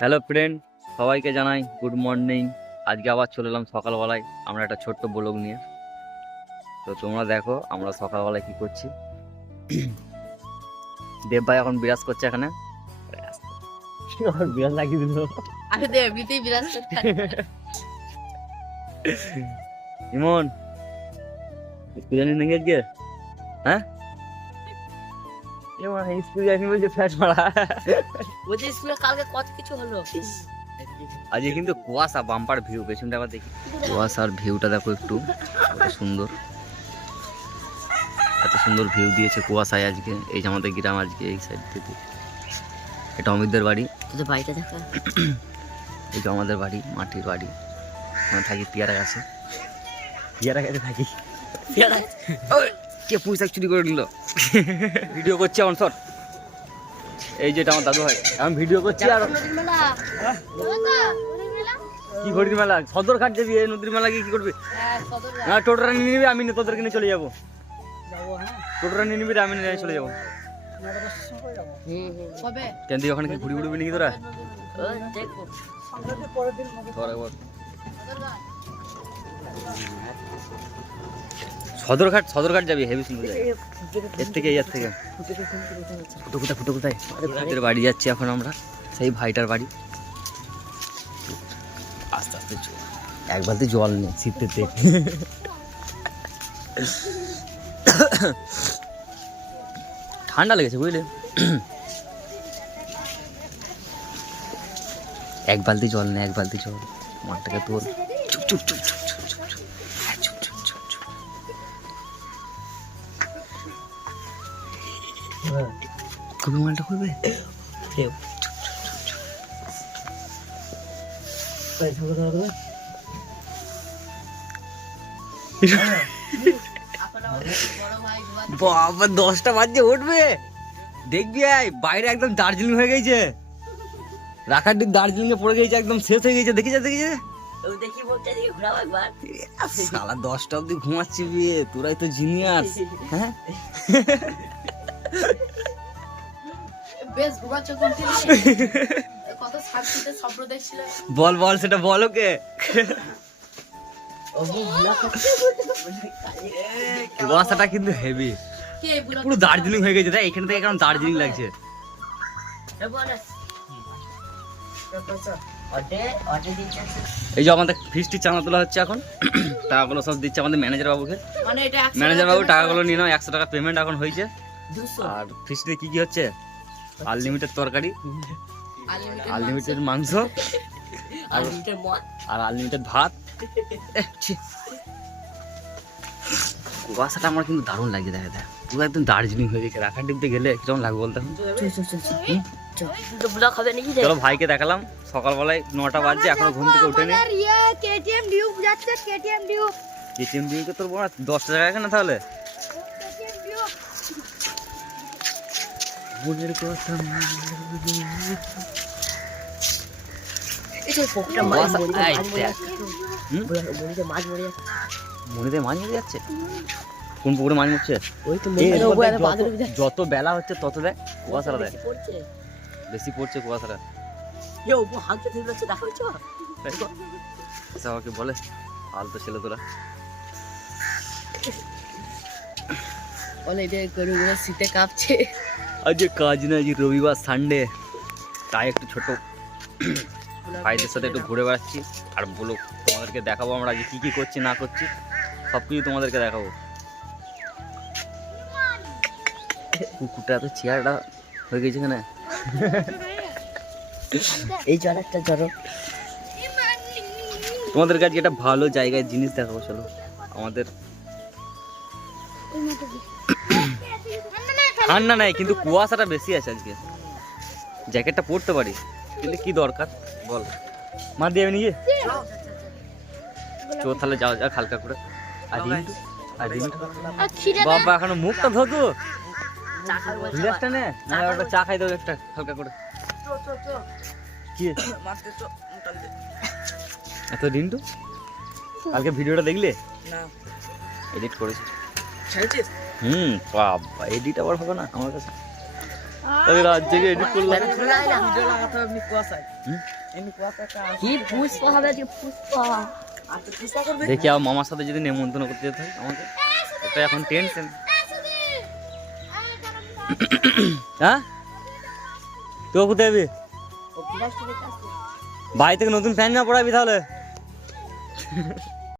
Hello friend, সবাইকে জানাই good morning. আজকে আবার চলে এলাম সকালবেলায় আমরা একটা ছোট্ট ব্লগ নিয়ে। তো তোমরা দেখো আমরা সকালবেলায় কি করছি। দেব ভাই এখন বিরাজ করছে এখানে। বিরাজ লাগিয়ে দিল। আরে দে এমনিতেই বিরাজ করতে ইমন স্কুলে নিয়ে গেছে, হ্যাঁ স্কুল যাইনি বলছে ফ্ল্যাশ মারা। বলছি স্কুলে কালকে কত কিছু হলো। আজকে কিন্তু কুয়াশা, বাম্পার ভিউ। পেছনটা আবার দেখি কুয়াশার ভিউটা দেখো একটু, কত সুন্দর, এত সুন্দর ভিউ দিয়েছে কুয়াশায় আজকে। এই যে আমাদের গ্রাম আজকে এই সাইড থেকে, এটা অমিতদের বাড়ি। তোদের বাড়িটা দেখা, এই যে আমাদের বাড়ি, মাটির বাড়ি। আমরা থাকি পেয়ারা গাছে, পেয়ারা গাছে থাকি। কে পুঁই শাক চুরি করে নিল। ভিডিও করছি আমার সর। এই যেটা আমার দাদু হয়, আমি ভিডিও করছি। আর কি ঘড়ির মেলা, সদরঘাট যাবি, এই নদীর মেলা গিয়ে কি করবি? না টোটোটা নিয়ে নিবি, আমি তোদেরকে নিয়ে চলে যাবো। টোটোটা নিয়ে নিবি, আমি নিয়ে চলে যাবো। কেন তুই ওখানে কি ঘুরি ঘুরবি নাকি তোরা? সদরঘাট, সদরঘাট যাবি, হেভি সুন্দর জায়গা। এর থেকে এর থেকে কোথায় ফুটো কোথায় ভাইদের বাড়ি যাচ্ছি এখন আমরা, সেই ভাইটার বাড়ি। আস্তে আস্তে এক বালতি জল নেই শীতেতে। ঠান্ডা লেগেছে বুঝলে। এক বালতি জল নেই, এক বালতি জল। মাঠটাকে তোর চুপ চুপ চুপ চুপ চুপ চুপ চুপ চুপ চুপ চুপ চুপ। কবি মালটা করবে। বাবা 10টা বাজে উঠবে, দেখবি বাইরে একদম দার্জিলিং হয়ে গেছে। রাখার দিক দার্জিলিং এ পড়ে গেছে, একদম শেষ হয়ে গেছে। দেখি যা দেখি যা, সালা 10টা অব্দি ঘুমাচ্ছি বিয়ে, তোরাই তো জিনিয়াস। হ্যাঁ বেশ ঘুমাচ্ছ কত শান্তিতে স্বপ্ন দেখছিল। বল বল, সেটা বল ওকে। কুয়াশাটা কিন্তু হেভি, পুরো দার্জিলিং হয়ে গেছে। তাই এখান থেকে কেমন দার্জিলিং লাগছে। এই যে আমাদের ফিস্টির চাঁদা তোলা হচ্ছে এখন। টাকাগুলো সব দিচ্ছে আমাদের ম্যানেজার বাবুকে। ম্যানেজার বাবু টাকাগুলো নিয়ে নাও, 100 টাকা পেমেন্ট এখন হয়েছে। আর ফিস্টিতে কি কি হচ্ছে? আনলিমিটেড তরকারি, আনলিমিটেড মাংস, আর আনলিমিটেড ভাত। কুয়াশাটা আমার কিন্তু দারুণ লাগছে। দেখা দেখ পুরো একদম দার্জিলিং হয়ে গেছে। রাখার ডিপতে গেলে কেমন লাগবে বলতে? চলো ভাইকে দেখালাম সকালবেলায় 9টা বাজছে, এখনো ঘুম থেকে উঠেনি। কেটিএম ডিউ কে তোর বড় 10টা জায়গা কেন তাহলে? মনের কথা মনে মাছ মরে যাচ্ছে। কোন পুকুরে মাছ মরছে? যত বেলা হচ্ছে তত দেখ কুয়াশাটা দেখ বেশি পড়ছে। কুয়াশাটা আমাকে বলে আলতো ছেলে তোরা। শীতে কাঁপছে। আজকে কাজ না, আজকে রবিবার সানডে, তাই একটু ছোট ভাইদের সাথে একটু ঘুরে বেড়াচ্ছি। আর বলো তোমাদেরকে দেখাবো আমরা আজকে কি কি করছি না করছি, সব কিছু তোমাদেরকে দেখাবো। কুকুরটা এত চেয়ারটা হয়ে গেছে এখানে। এই জলটা ধরো, তোমাদের কাছে একটা ভালো জায়গায় জিনিস দেখাবো। চলো আমাদের ঠান্ডা নাই কিন্তু কুয়াশাটা বেশি আছে আজকে। জ্যাকেটটা পরতে পারি কিন্তু কি দরকার বল? মা দিয়ে নিয়ে চো তাহলে যাও যাক হালকা করে। বাবা এখনো মুখটা ধোতো, রিল্যাক্সটা নে না, একটা চা খাই দাও একটা হালকা করে। কি এত দিন তো কালকে ভিডিওটা দেখলে? না এডিট করেছি। বাবা এডিট আবার হবে না আমার কাছে। তাহলে রাত জেগে এডিট করলাম। কি পুষ্পা হবে আজকে, পুষ্পা। আচ্ছা পুষ্পা করবে। দেখি আর মামার সাথে যদি নেমন্তন্ন করতে যেতে হয় আমাকে, এটা এখন টেনশন। হ্যাঁ তুই কোথায় যাবি? ও প্লাস্টিকের কাছে। বাড়ি থেকে নতুন ফ্যান না পড়াবি তাহলে?